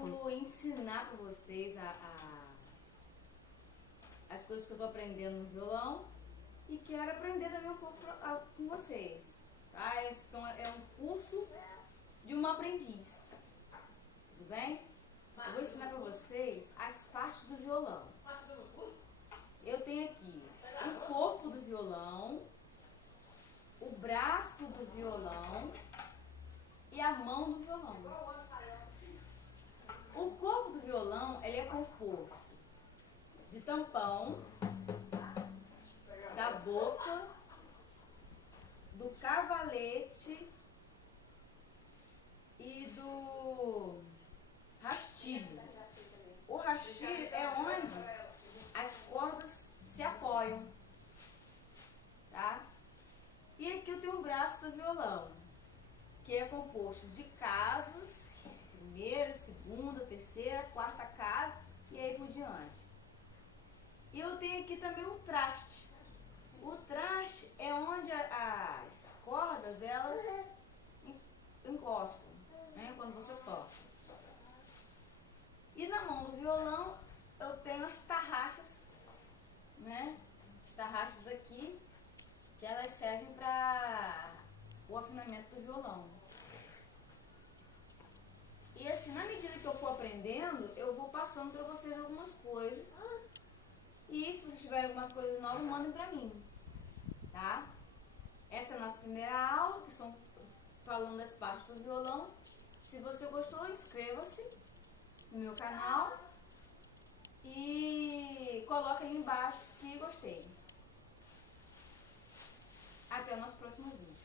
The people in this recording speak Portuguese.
quero ensinar para vocês as coisas que eu estou aprendendo no violão e quero aprender também um pouco com vocês. Tá? Então, é um curso de uma aprendiz. Tudo bem? Eu vou ensinar para vocês as partes do violão. Eu tenho aqui o corpo do violão, o braço do violão e a mão do violão. O corpo do violão ele é composto de tampão, da boca, do cavalete e do rastilho. O rastilho é onde as cordas se apoiam, tá? E aqui eu tenho o braço do violão, que é composto de casas, primeira, segunda, terceira, quarta casa e aí por diante. E eu tenho aqui também o traste. O traste é onde as cordas elas encostam, né, quando você toca. E na mão do violão eu tenho as tarraxas, né? As tarraxas aqui, que elas servem para o afinamento do violão. E assim, na medida que eu for aprendendo, eu vou passando para vocês algumas coisas. E se vocês tiverem algumas coisas novas, mandem para mim, tá? Essa é a nossa primeira aula, que são falando das partes do violão. Se você gostou, inscreva-se no meu canal e coloque aí embaixo que gostei. Até o nosso próximo vídeo.